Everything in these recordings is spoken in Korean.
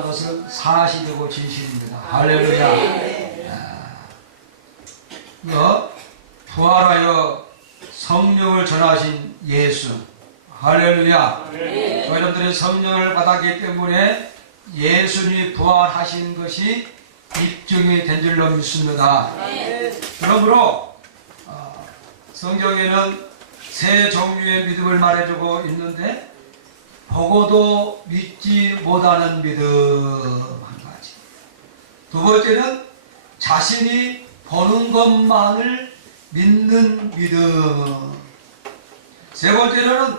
부활하는 것은 사실이고 진실입니다. 할렐루야. 부활하여 성령을 전하신 예수. 할렐루야. 여러분들이 성령을 받았기 때문에 예수님이 부활하신 것이 입증이 된 줄로 믿습니다. 그러므로 성경에는 세 종류의 믿음을 말해주고 있는데, 보고도 믿지 못하는 믿음 한 가지. 두 번째는 자신이 보는 것만을 믿는 믿음. 세 번째로는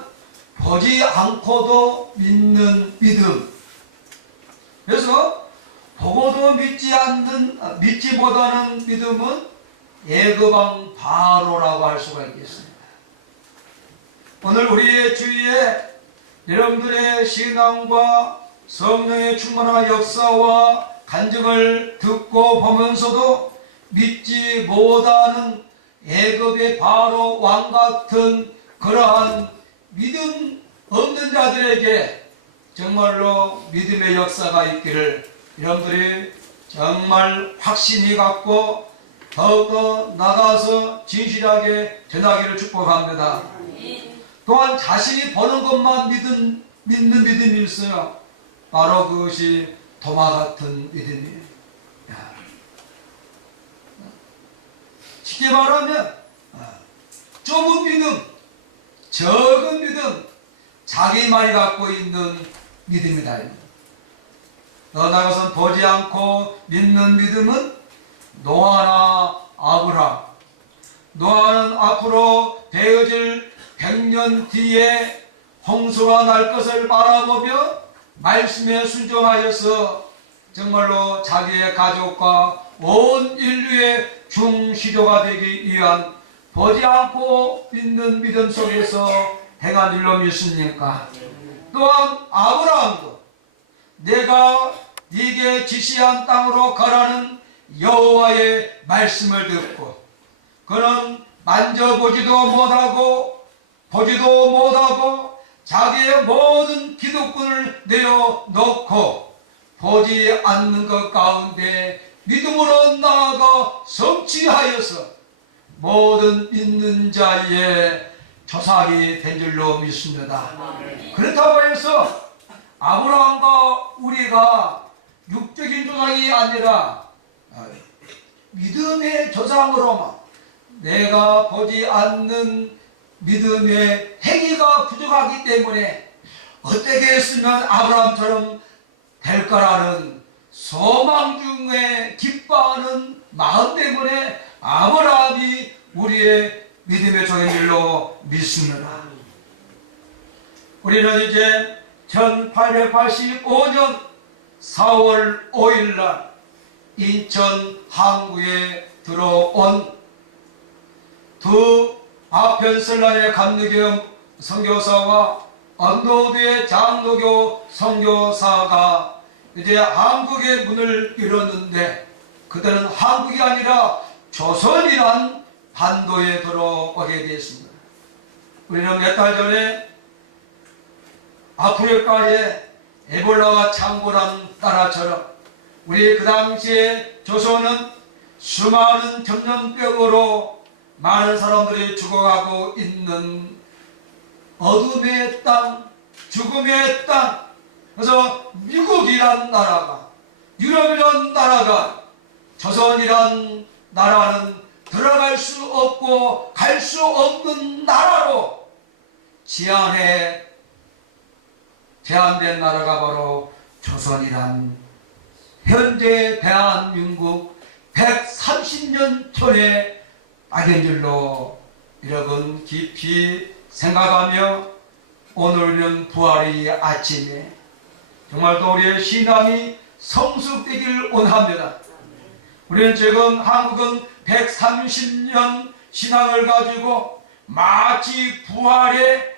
보지 않고도 믿는 믿음. 그래서 보고도 믿지 못하는 믿음은 예거방 바로라고 할 수가 있겠습니다. 오늘 우리의 주위에 여러분들의 신앙과 성령의 충만한 역사와 간증을 듣고 보면서도 믿지 못하는 애굽의 바로 왕 같은 그러한 믿음 없는 자들에게 정말로 믿음의 역사가 있기를 여러분들이 정말 확신이 갖고 더욱더 나가서 진실하게 전하기를 축복합니다. 또한 자신이 보는 것만 믿는 믿음이 있어요. 바로 그것이 도마 같은 믿음이에요. 쉽게 말하면 좁은 믿음, 적은 믿음, 자기만이 갖고 있는 믿음이다. 더 나아가서 보지 않고 믿는 믿음은 노아나 아브람. 노아는 앞으로 되어질 100년 뒤에 홍수가 날 것을 바라보며 말씀에 순종하여서 정말로 자기의 가족과 온 인류의 중시조가 되기 위한 보지 않고 믿는 믿음 속에서 행한 일로 믿습니까? 또한 아브라함도 내가 네게 지시한 땅으로 가라는 여호와의 말씀을 듣고 그는 만져보지도 못하고 보지도 못하고 자기의 모든 기득권을 내어놓고 보지 않는 것 가운데 믿음으로 나아가 성취하여서 모든 믿는 자의 조상이 된 줄로 믿습니다. 그렇다고 해서 아브라함과 우리가 육적인 조상이 아니라 믿음의 조상으로만 내가 보지 않는 믿음의 행위가 부족하기 때문에 어떻게 했으면 아브라함처럼 될 거라는 소망 중에 기뻐하는 마음 때문에 아브라함이 우리의 믿음의 종인 줄로 믿습니다. 우리는 이제 1885년 4월 5일날 인천 항구에 들어온 두 아편설라의 감리교 선교사와 언더우드의 장로교 선교사가 이제 한국의 문을 열었는데, 그들은 한국이 아니라 조선이란 반도에 들어오게 되었습니다. 우리는 몇 달 전에 아프리카에 에볼라가 창궐한 나라처럼 우리 그 당시에 조선은 수많은 전염병으로 많은 사람들이 죽어가고 있는 어둠의 땅, 죽음의 땅. 그래서 미국이란 나라가, 유럽이란 나라가, 조선이란 나라는 들어갈 수 없고 갈 수 없는 나라로 제한된 나라가 바로 조선이란 현재 대한민국 130년 전에 악인 줄로 여러분 깊이 생각하며 오늘은 부활의 아침에 정말 또 우리의 신앙이 성숙되기를 원합니다. 우리는 지금 한국은 130년 신앙을 가지고 마치 부활에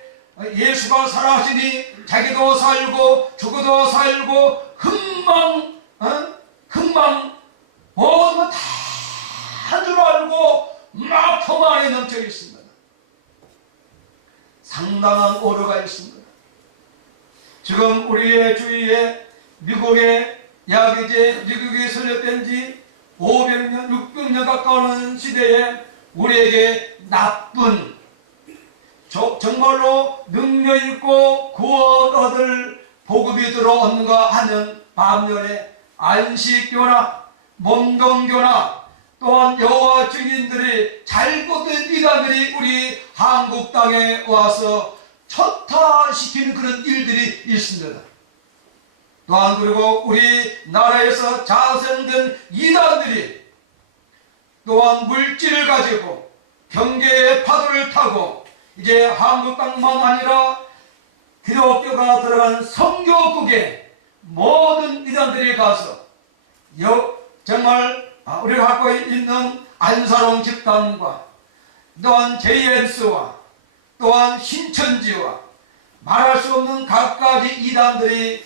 예수가 살아가시니 자기도 살고 죽어도 살고 금방 모든 다 한 줄 알고 막 품 안에 넘쳐 있습니다. 상당한 오류가 있습니다. 지금 우리의 주위에 미국에 약 이제 미국이 설립된 지 500년, 600년 가까운 시대에 우리에게 나쁜 정말로 능력 있고 구원 얻을 복음이 들어오는가 하는 반면에 안식교나 몽동교나 또한 여호와 증인들이 잘못된 이단들이 우리 한국 땅에 와서 초타시키는 그런 일들이 있습니다. 또한 그리고 우리나라에서 자생된 이단들이 또한 물질을 가지고 경계의 파도를 타고 이제 한국 땅만 아니라 기독교가 들어간 성교국에 모든 이단들이 가서 정말 우리가 갖고 있는 안사롱 집단과 또한 JNS와 또한 신천지와 말할 수 없는 각가지 이단들이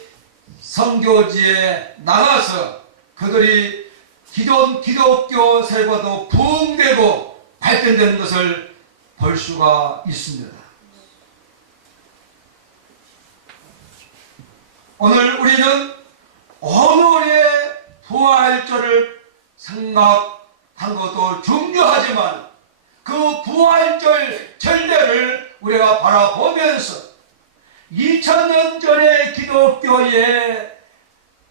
선교지에 나가서 그들이 기독교 세계도 부흥되고 발전되는 것을 볼 수가 있습니다. 오늘 우리는 오늘의 부활절을 생각한 것도 중요하지만 그 부활절 전례를 우리가 바라보면서 2000년 전에 기독교에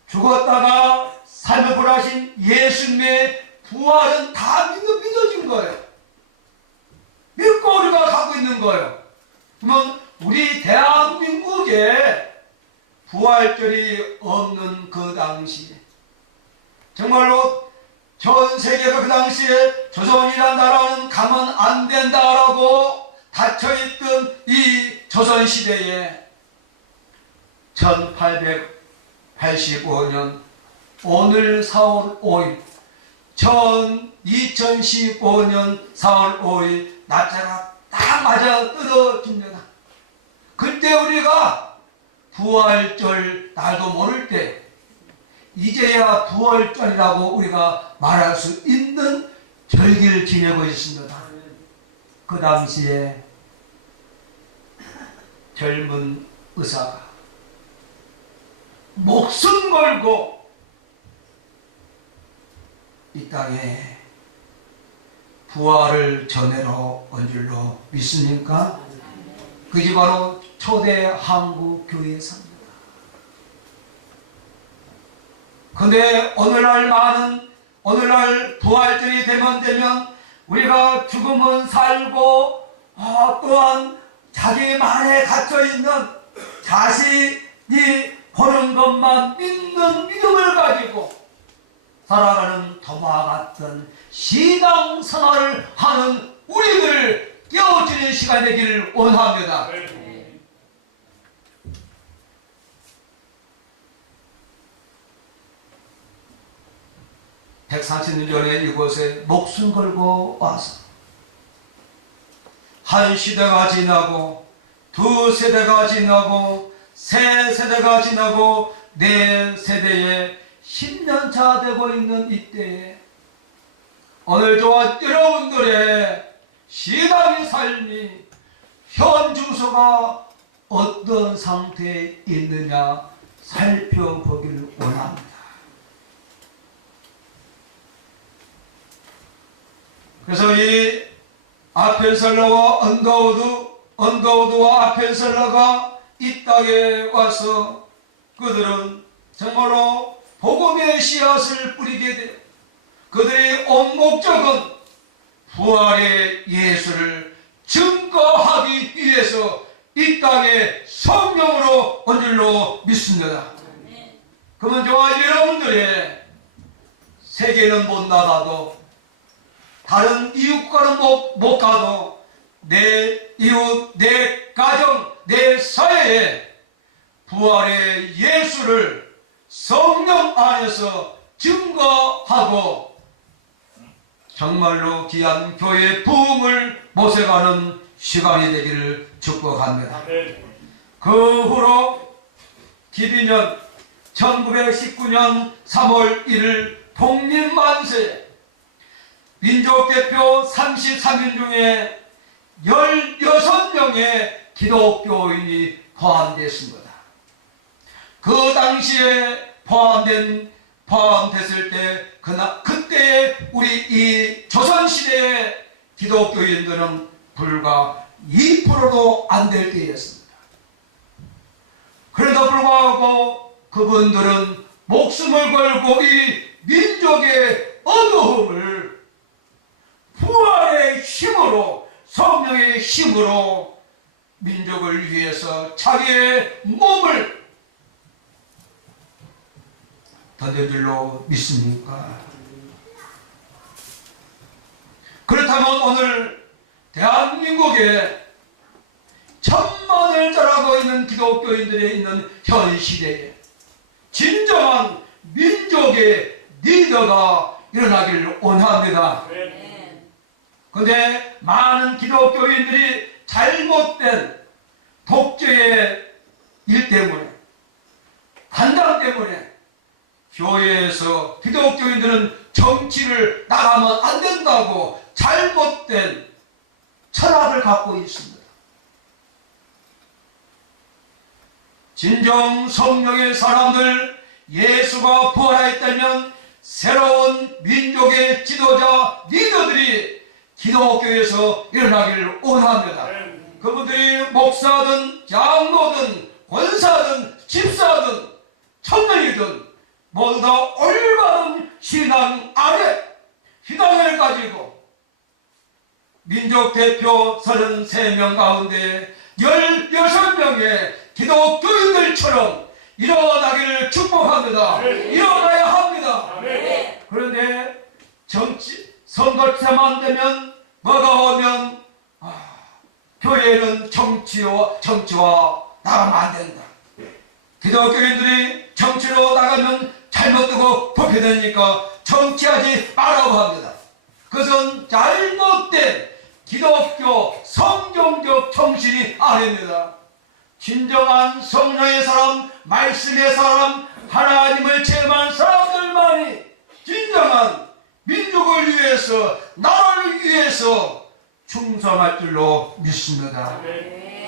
죽었다가 삶을 부활하신 예수님의 부활은 다 믿어진 거예요. 믿고 우리가 가고 있는 거예요. 그러면 우리 대한민국에 부활절이 없는 그 당시에 정말로 전 세계가 그 당시에 조선이라는 나라는 가면 안 된다라고 닫혀있던 이 조선시대에 1885년 오늘 4월 5일 2015년 4월 5일 날짜가 딱 맞아 떨어집니다. 그때 우리가 부활절 날도 모를 때 이제야 부활절이라고 우리가 말할 수 있는 절기를 지내고 있습니다. 그 당시에 젊은 의사가 목숨 걸고 이 땅에 부활을 전해러 온 줄로 믿습니까? 그게 바로 초대 한국 교회사입니다. 근데 오늘날 부활절이 되면 우리가 죽으면 살고 또한 자기만에 갇혀있는 자신이 보는 것만 믿는 믿음을 가지고 살아가는 도마 같은 신앙생활을 하는 우리들 깨어지는 시간 되기를 원합니다. 140년 전에 이곳에 목숨 걸고 와서 한 시대가 지나고 두 세대가 지나고 세 세대가 지나고 네 세대에 10년차 되고 있는 이때에 오늘 저와 여러분들의 신앙의 삶이 현 주소가 어떤 상태에 있느냐 살펴보기를 원합니다. 그래서 이 아펜셀러와 언더우드와 아펜셀러가 이 땅에 와서 그들은 정말로 복음의 씨앗을 뿌리게 돼요. 그들의 온 목적은 부활의 예수를 증거하기 위해서 이 땅에 성령으로 온 줄로 믿습니다. 그러면 저와 여러분들의 세계는 못 나가도 다른 이웃과는 못 가도 내 이웃, 내 가정, 내 사회에 부활의 예수를 성령 안에서 증거하고 정말로 귀한 교회의 부흥을 모색하는 시간이 되기를 축복합니다. 그 후로 기비년 1919년 3월 1일 독립만세 민족대표 33인 중에 16명의 기독교인이 포함됐습니다. 그 당시에 포함됐을 때 그때 우리 이 조선시대의 기독교인들은 불과 2%도 안 될 때였습니다. 그래도 불구하고 그분들은 목숨을 걸고 이 민족의 어두움을 부활의 힘으로, 성령의 힘으로 민족을 위해서 자기의 몸을 던진 줄로 믿습니까? 그렇다면 오늘 대한민국에 천만을 자라고 있는 기독교인들이 있는 현 시대에 진정한 민족의 리더가 일어나기를 원합니다. 그런데 많은 기독교인들이 잘못된 독재의 일 때문에, 반당 때문에 교회에서 기독교인들은 정치를 나가면 안 된다고 잘못된 철학을 갖고 있습니다. 진정 성령의 사람들, 예수가 부활했다면 새로운 민족의 지도자, 리더들이 기독교에서 일어나기를 원합니다. 그분들이 목사든 장로든 권사든 집사든 천명이든 모두 다 올바른 신앙 아래 신앙을 가지고 민족 대표 33명 가운데 16명의 기독교인들처럼 일어나기를 축복합니다. 일어나야 합니다. 그런데 선거때만 되면 뭐가 오면 교회는 정치와 나가면 안 된다. 기독교인들이 정치로 나가면 잘못되고 부패되니까 정치하지 말라고 합니다. 그것은 잘못된 기독교 성경적 정신이 아닙니다. 진정한 성령의 사람, 말씀의 사람, 하나님을 체험한 사람들만이 진정한 민족을 위해서, 나라를 위해서 충성할 줄로 믿습니다.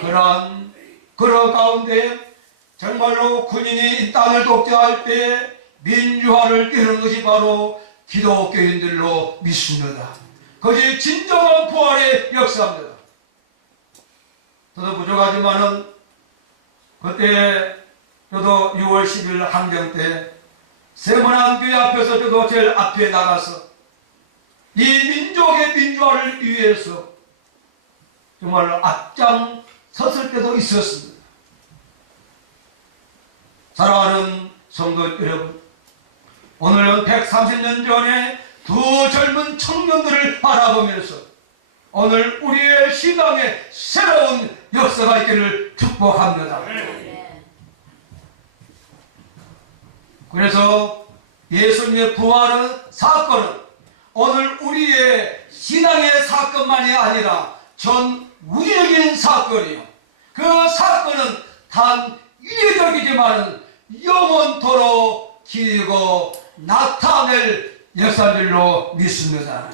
그런 가운데 정말로 군인이 이 땅을 독재할 때 민주화를 이루는 것이 바로 기독교인들로 믿습니다. 그것이 진정한 부활의 역사입니다. 저도 부족하지만은 그때 저도 6월 10일 항쟁 때 세문안교회 앞에서 저도 제일 앞에 나가서 이 민족의 민주화를 위해서 정말 앞장 섰을 때도 있었습니다. 사랑하는 성도 여러분, 오늘은 130년 전에 두 젊은 청년들을 바라보면서 오늘 우리의 신앙에 새로운 역사가 있기를 축복합니다. 그래서 예수님의 부활의 사건은 오늘 우리의 신앙의 사건만이 아니라 전 우주적인 사건이요. 그 사건은 단 이례적이지만 영원토록 기리고 나타낼 역사들로 믿습니다.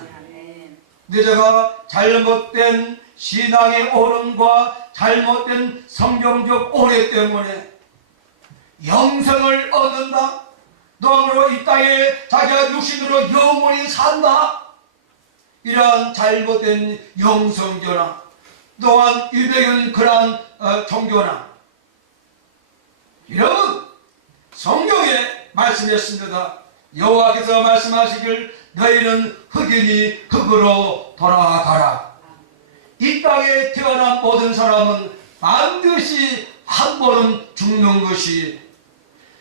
근데 제가 잘못된 신앙의 오름과 잘못된 성경적 오해 때문에 영생을 얻는다, 너로 이 땅에 자기가 육신으로 영원히 산다, 이러한 잘못된 영성교나 또한 일백인 그러한 종교나 이런 성경에 말씀했습니다. 여호와께서 말씀하시길 너희는 흑인이 흑으로 돌아가라. 이 땅에 태어난 모든 사람은 반드시 한 번은 죽는 것이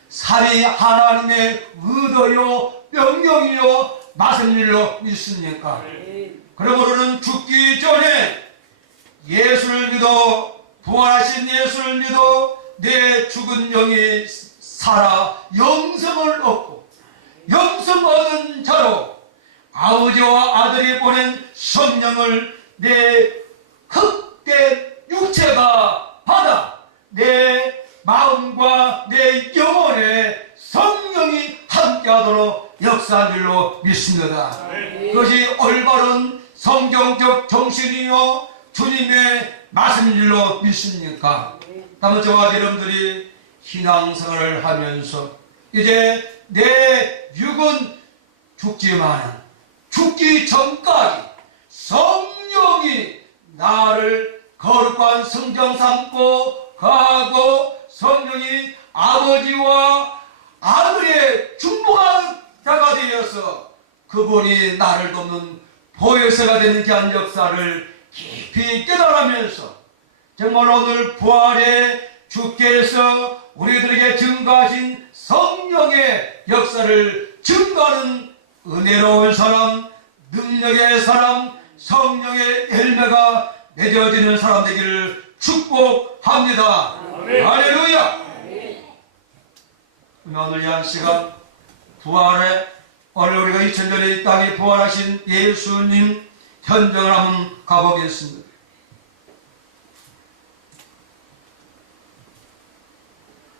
살이 하나님의 의도요 명령이요 맞은 일로 믿습니까? 그러므로는 죽기 전에 예수를 믿어, 부활하신 예수를 믿어 내 죽은 영이 살아 영생을 얻고 영생 얻은 자로 아버지와 아들이 보낸 성령을 내 흑된 육체가 받아 내 마음과 내 영혼에 성령이 함께하도록 역사한 줄로 믿습니다. 그것이 올바른 성경적 정신이요 주님의 말씀일로 믿습니까? 다만 저와 여러분들이 신앙생활을 하면서 이제 내 육은 죽지만 죽기 전까지 성령이 나를 거룩한 성전 삼고 가고 성령이 아버지와 아들의 중보한 자가 되어서 그분이 나를 돕는 보혜사가 되는 귀한 역사를 깊이 깨달으면서 정말 오늘 부활의 주께서 우리들에게 증거하신 성령의 역사를 증거하는 은혜로운 사람, 능력의 사람, 성령의 열매가 맺어지는 사람 되기를 축복합니다. 아멘. 할렐루야. 오늘 이 한 시간 부활의 오늘 우리가 2000년에 이 땅에 부활하신 예수님 현장을 한번 가보겠습니다.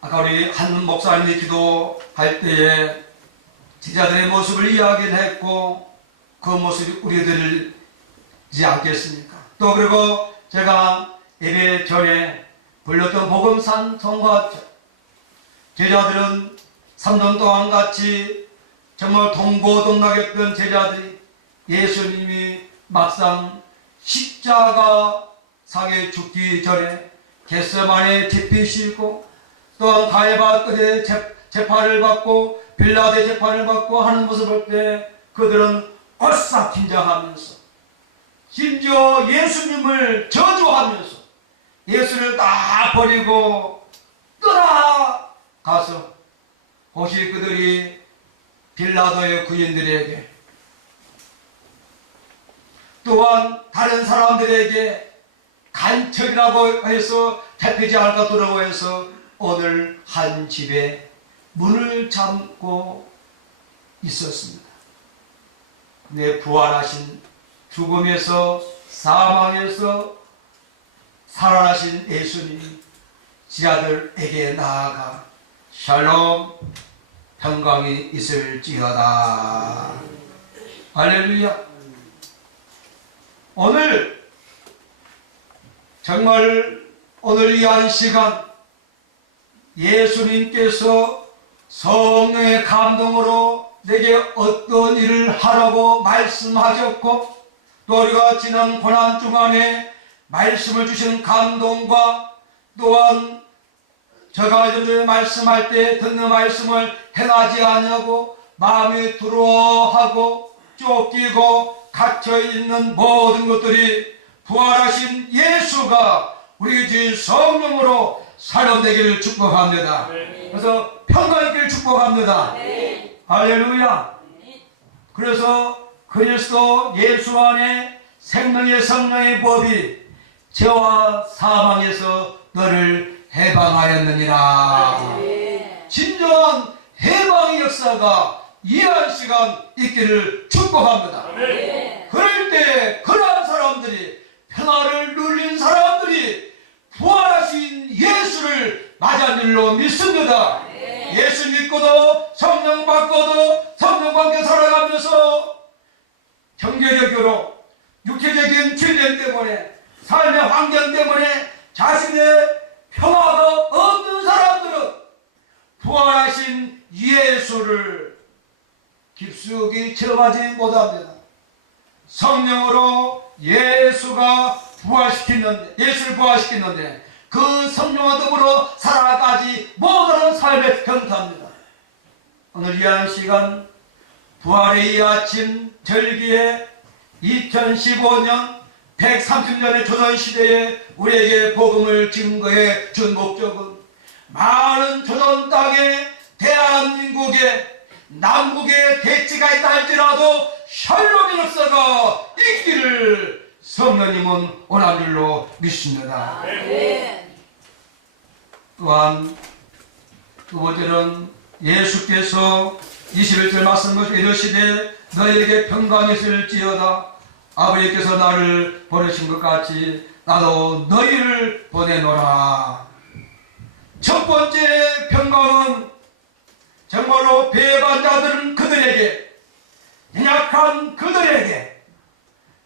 아까 우리 한 목사님이 기도할 때에 제자들의 모습을 이야기를 했고 그 모습이 우리들이지 않겠습니까? 또 그리고 제가 예배 전에 불렀던 복음산 성가죠. 제자들은 3년 동안 같이 정말 동고동락했던 제자들이 예수님이 막상 십자가 상에 죽기 전에 겟세마네 집히시고 또한 가야바 끝에 재판을 받고 빌라데 재판을 받고 하는 모습을 볼 때 그들은 얼싸긴장하면서 심지어 예수님을 저주하면서 예수를 다 버리고 떠나가서 혹시 그들이 빌라도의 군인들에게 또한 다른 사람들에게 간첩이라고 해서 잡히지 않을까 두려워해서 오늘 한 집에 문을 잠고 있었습니다. 내 부활하신 죽음에서 사망에서 살아나신 예수님이 지하들에게 나아가 샬롬 평강이 있을지어다. 할렐루야. 오늘 정말 오늘 이 한 시간 예수님께서 성령의 감동으로 내게 어떤 일을 하라고 말씀하셨고 또 우리가 지난 고난 주간에 말씀을 주신 감동과 또한 제가 이전에 말씀할 때 듣는 말씀을 행하지 않냐고 마음이 두려워하고 쫓기고 갇혀있는 모든 것들이 부활하신 예수가 우리 주 성령으로 살아내기를 축복합니다. 그래서 평강 있기를 축복합니다. 할렐루야. 그래서 그리스도 예수 안에 생명의 성령의 법이 죄와 사망에서 너를 해방하였느니라. 진정한 해방의 역사가 이 한 시간 있기를 축복합니다. 그럴 때 그러한 사람들이 평화를 누린 사람들이 부활하신 예수를 맞은 줄로 믿습니다. 예수 믿고도 성령 받고도 성령과 함께 살아가면서 경제적으로 육체적인 질병 때문에 삶의 환경 때문에 자신의 평화가 없는 사람들은 부활하신 예수를 깊숙이 체험하지 못합니다. 성령으로 예수가 예수를 부활시키는데 그 성령과 더불어 살아가지 못하는 삶에 경탄합니다. 오늘 이 한 시간 부활의 이 아침 절기에 2015년 130년의 조선시대에 우리에게 복음을 증거해 준 목적은 많은 조선 땅에 대한민국에 남북에 대치가 있다 할지라도 샬롬의 역사가 있기를 성령님은 원한 줄로 믿습니다. 또한 두 번째는 예수께서 21절 말씀을 이르시되 너희에게 평강이 있을지어다. 아버지께서 나를 보내신 것 같이 나도 너희를 보내노라. 첫 번째 평강은 정말로 배반자들은 그들에게, 연약한 그들에게,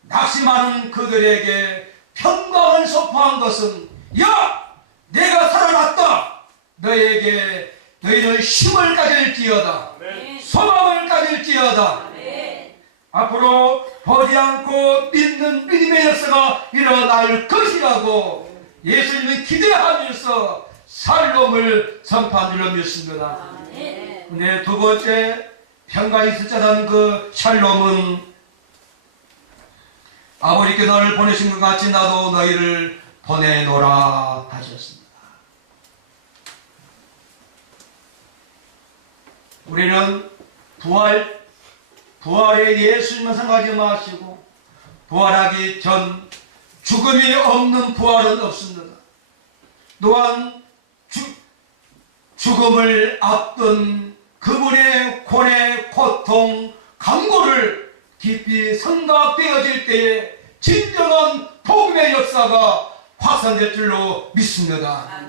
낙심하는 그들에게 평강을 선포한 것은 야! 내가 살아났다! 너에게 너희는 힘을 가질지어다. 소망을 가질지어다. 앞으로 보지 않고 믿는 믿음의 역사가 일어날 것이라고 예수님은 기대하면서 살롬을 선포한 줄로 믿습니다. 근데 두 번째 평강이 있을 자란 그 샬롬은 아버지께 너를 보내신 것 같이 나도 너희를 보내노라 하셨습니다. 우리는 부활의 예수님만 생각하지 마시고 부활하기 전 죽음이 없는 부활은 없습니다. 또한 죽음을 앞둔 그분의 고뇌, 고통, 강고를 깊이 생각되어질 때에 진정한 복음의 역사가 확산될 줄로 믿습니다.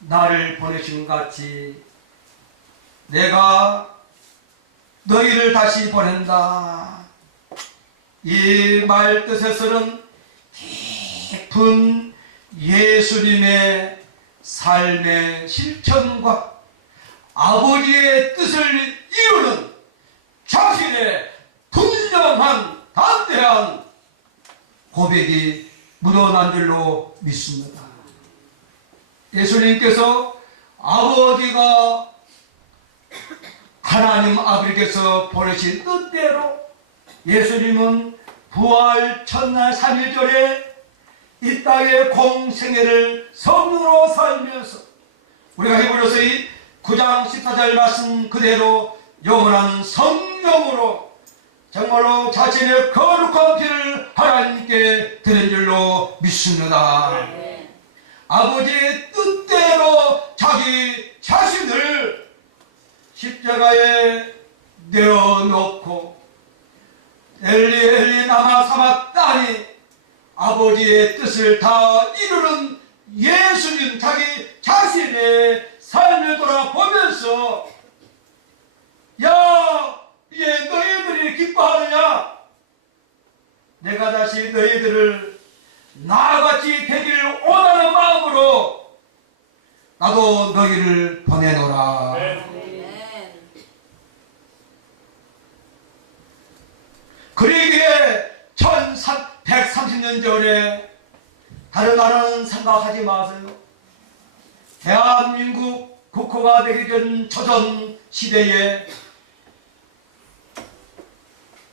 나를 보내신 같이 내가 너희를 다시 보낸다. 이 말 뜻에서는 깊은 예수님의 삶의 실천과 아버지의 뜻을 이루는 자신의 분명한 담대한 고백이 묻어난 줄로 믿습니다. 예수님께서 아버지가 하나님 아버지께서 보내신 뜻대로 예수님은 부활 첫날 3일절에 이 땅의 공생애를 성령으로 살면서 우리가 히브리서 9장 14절 말씀 그대로 영원한 성령으로 정말로 자신의 거룩한 피를 하나님께 드린 줄로 믿습니다. 아버지의 뜻대로 자기 자신을 십자가에 내어놓고 엘리 엘리 라마 사박다니 아버지의 뜻을 다 이루는 예수님 자기 자신의 삶을 돌아보면서 야 이제 너희들이 기뻐하느냐 내가 다시 너희들을 나같이 되기를 원하는 마음으로 나도 너희를 보내노라. 그러기에 1130년 전에 다른 나라는 생각하지 마세요. 대한민국 국호가 되기 전 조선 시대에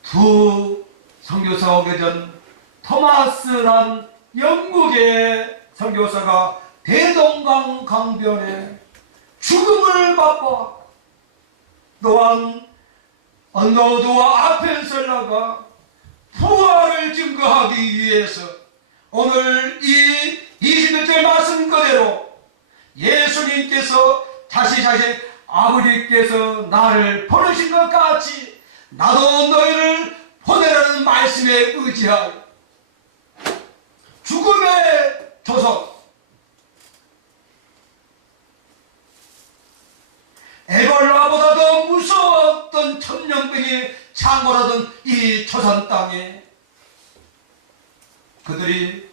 두 선교사가 오기 전 토마스란 영국의 선교사가 대동강 강변에 죽음을 맛보아 또한 언노드와 아펜셀라가 부활을 증거하기 위해서 오늘 이 21절 말씀 그대로 예수님께서 다시 아버지께서 나를 보내신 것 같이 나도 너희를 보내라는 말씀에 의지하여 죽음의 조선 에볼라보다 더 무서웠던 천년병이 창궐하던 이 조선 땅에 그들이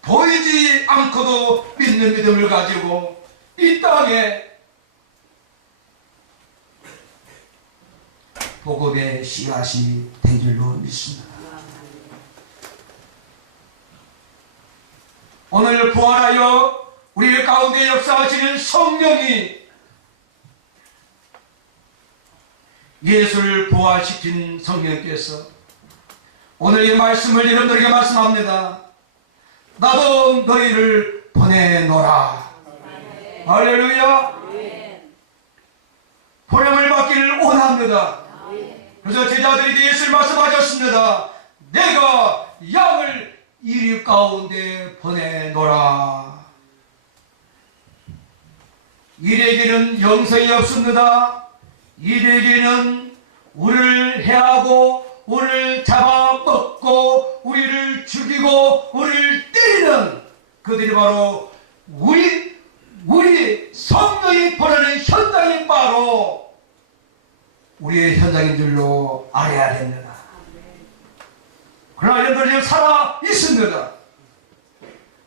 보이지 않고도 믿는 믿음을 가지고 이 땅에 복음의 씨앗이 된 줄로 믿습니다. 오늘 부활하여 우리 가운데 역사하시는 성령이 예수를 부활시킨 성령께서 오늘 이 말씀을 여러분들에게 말씀합니다. 나도 너희를 보내노라. 할렐루야. 보냄을 받기를 원합니다. 그래서 제자들에게 예수를 말씀하셨습니다. 내가 양을 이리 가운데 보내노라. 일에게는 영생이 없습니다. 일에게는 우리를 해하고 우리를 잡아먹고 우리를 죽이고 우리를 때리는 그들이 바로 우리 성령이 보내는 현장이 바로 우리의 현장인 줄로 알아야 됩니다. 그러나 여러분들이 살아 있습니다.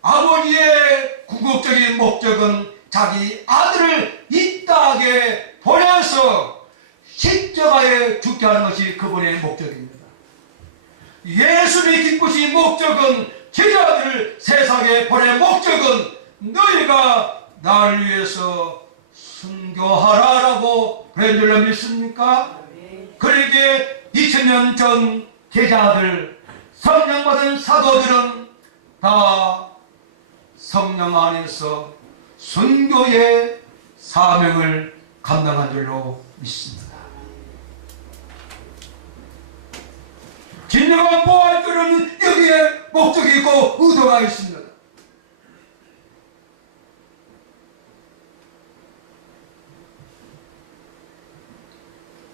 아버지의 궁극적인 목적은 자기 아들을 이 땅에 보내서 십자가에 죽게 하는 것이 그분의 목적입니다. 예수님이 기쁘신 목적은, 제자들을 세상에 보낸 목적은 너희가 나를 위해서 순교하라라고 그런 줄로 믿습니까? 그러기에 2000년 전 제자들, 성령 받은 사도들은 다 성령 안에서 순교의 사명을 감당한 줄로 믿습니다. 진정한 부활들은 여기에 목적이 있고 의도가 있습니다.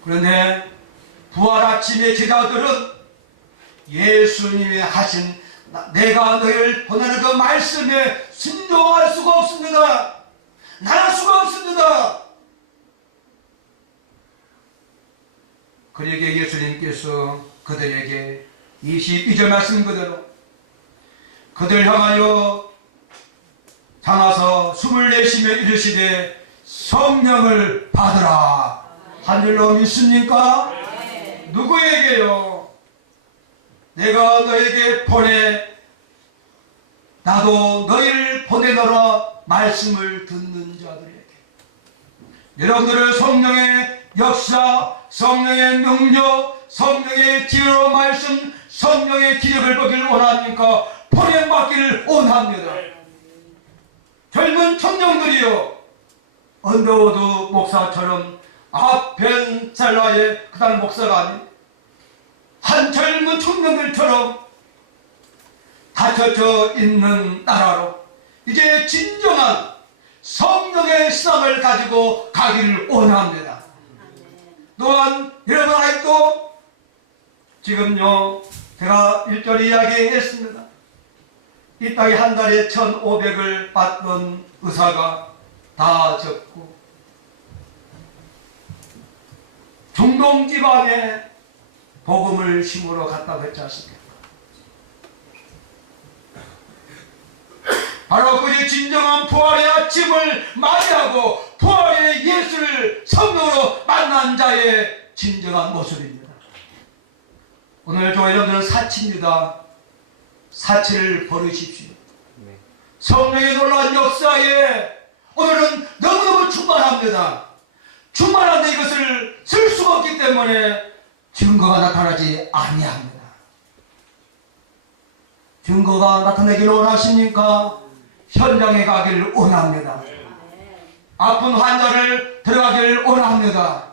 그런데 부활 아침의 제자들은 예수님이 하신 내가 너희를 보내는 그 말씀에 순종할 수가 없습니다. 나갈 수가 없습니다. 그러기에 예수님께서 그들에게 22절 말씀 그대로 그들 향하여 향하서 숨을 내쉬며 이르시되 성령을 받으라 한 줄로 믿습니까? 네. 누구에게요? 내가 너에게 보내 나도 너희를 보내노라 말씀을 듣는 자들에게. 여러분들은 성령의 역사, 성령의 능력, 성령의 기로 말씀, 성령의 기력을 보기를 원합니까? 보냄받기를 원합니다. 젊은 청년들이요, 언더우드 목사처럼 아벤살라의 그다음 목사가 아닌 한 젊은 청년들처럼 닫혀져 있는 나라로 이제 진정한 성령의 신앙을 가지고 가기를 원합니다. 또한 여러분 아직도 지금요 제가 일절에 이야기했습니다. 이 땅에 한 달에 1,500을 받던 의사가 다 적고 중동 지방에 복음을 심으러 갔다고 했지 않습니까? 바로 그의 진정한 부활의 아침을 맞이하고 부활의 예수를 성령으로 만난 자의 진정한 모습입니다. 오늘 저 여러분들은 사치입니다. 사치를 버리십시오. 성령의 놀라운 역사에 오늘은 너무너무 충만합니다. 충만한데 이것을 쓸 수가 없기 때문에 증거가 나타나지 아니합니다. 증거가 나타나기를 원하십니까? 현장에 가기를 원합니다. 아픈 환자를 들어가기를 원합니다.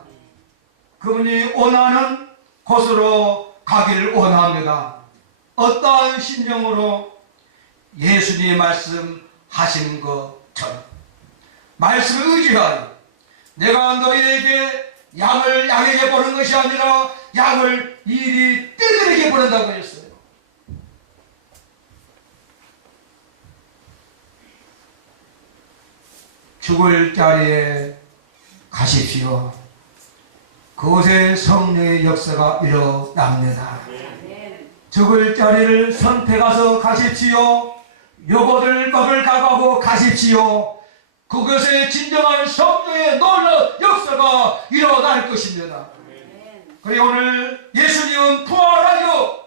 그분이 원하는 곳으로 가기를 원합니다. 어떠한 심령으로 예수님이 말씀하신 것처럼 말씀을 의지하여 내가 너희에게 양에게 보는 것이 아니라 양을 이리 떼들에게 보낸다고 했어요. 죽을 자리에 가십시오. 그곳에 성령의 역사가 일어납니다. 죽을 자리를 선택해서 가십시오. 요거들 먹을 각하고 가십시오. 그것에 진정한 성령의 놀라운 역사가 일어날 것입니다. 그리고 오늘 예수님은 부활하여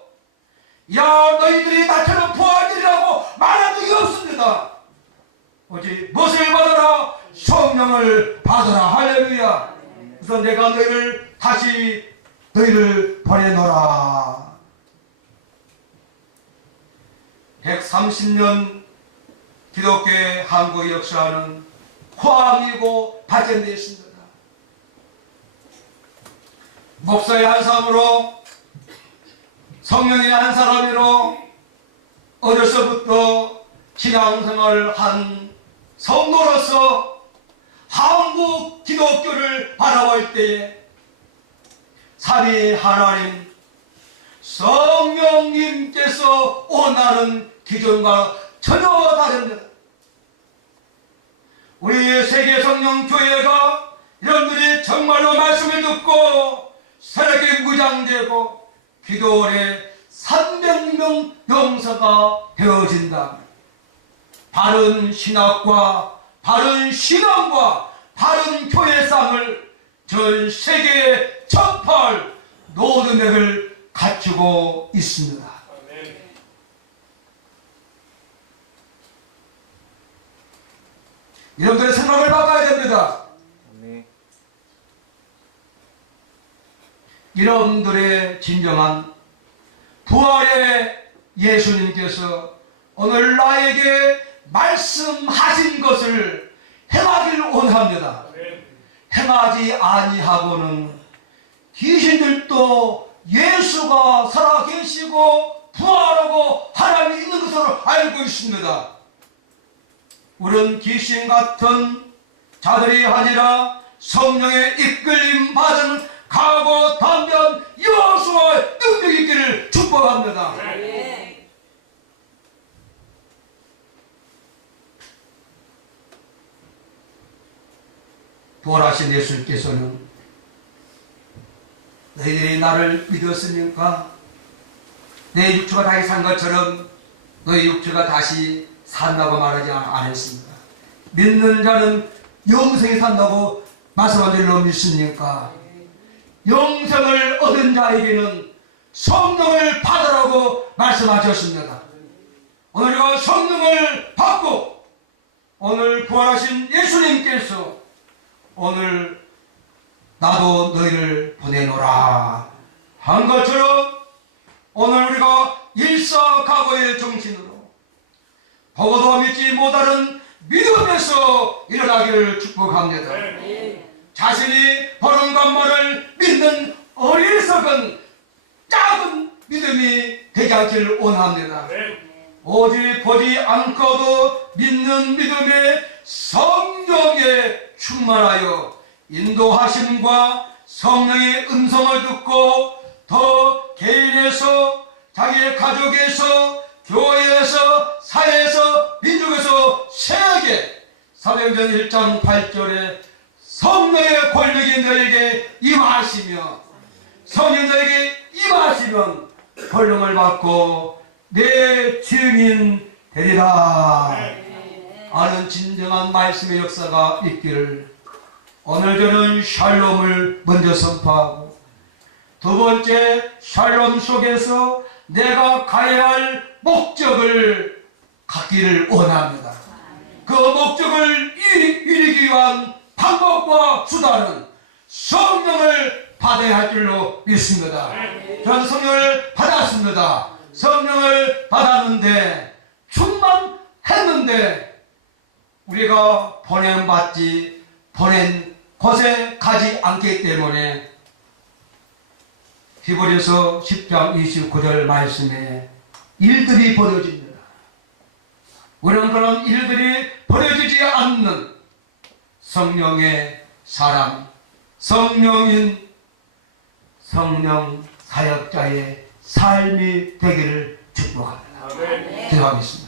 야 너희들이 나처럼 부활이라고 말한 적이 없습니다. 오직 무엇을 받아라? 성령을 받아라. 할렐루야. 그래서 내가 너희를 다시 너희를 보내노라. 130년 기독교의 한국 역사는 화합이고 발전되어 있습니다. 목사의 한 사람으로 성령의 한 사람으로 어려서부터 신앙생활을 한 성도로서 한국 기독교를 바라볼 때에 삼위 하나님 성령님께서 원하는 기준과 전혀 다릅니다. 우리 세계성령교회가 여러분들이 정말로 말씀을 듣고 새롭게 무장되고 기도원에 300명 용사가 되어진다. 바른 신학과 바른 신앙과 바른 교회상을 전 세계에 전파할 로드맵을 갖추고 있습니다. 여러분들의 생각을 바꿔야 됩니다. 여러분들의 진정한 부활의 예수님께서 오늘 나에게 말씀하신 것을 행하기를 원합니다. 행하지 아니하고는 귀신들도 예수가 살아계시고 부활하고 하나님이 있는 것으로 알고 있습니다. 우리는 귀신 같은 자들이 아니라 성령의 이끌림 받은 각오 단면 여호수아의 능력 있기를 축복합니다. 부활하신 예수님께서는 너희들이 나를 믿었으니까 내 육체가 다시 산 것처럼 너희 육체가 다시 산다고 말하지 않았습니다. 믿는 자는 영생이 산다고 말씀한 줄로 믿습니까? 영생을 얻은 자에게는 성령을 받으라고 말씀하셨습니다. 오늘 우리가 성령을 받고 오늘 부활하신 예수님께서 오늘 나도 너희를 보내노라 한 것처럼 오늘 우리가 일사각오의 정신으로 보고도 믿지 못하는 믿음에서 일어나기를 축복합니다. 자신이 보는 것만을 믿는 어리석은 작은 믿음이 되지 않기를 원합니다. 오직 보지 않고도 믿는 믿음에 성령에 충만하여 인도하심과 성령의 음성을 듣고 더 개인에서 자기의 가족에서 교회에서 사회에서 민족에서 세계 사도행전 1장 8절에 성령의 권력이 너에게 임하시며 성령 너에게 임하시면 권능을 받고 내 증인 되리라 하는 진정한 말씀의 역사가 있기를 오늘 저는 샬롬을 먼저 선포하고 두 번째 샬롬 속에서 내가 가야 할 목적을 갖기를 원합니다. 그 목적을 이루기 위한 방법과 수단은 성령을 받아야 할 줄로 믿습니다. 저는 성령을 받았습니다. 성령을 받았는데 충만했는데 우리가 보냄받지 보낸 곳에 가지 않기 때문에 히브리서 10장 29절 말씀에 일들이 벌어집니다. 우리는 그런 일들이 벌어지지 않는 성령의 사람, 성령인 성령 사역자의 삶이 되기를 축복합니다. 기도하겠습니다.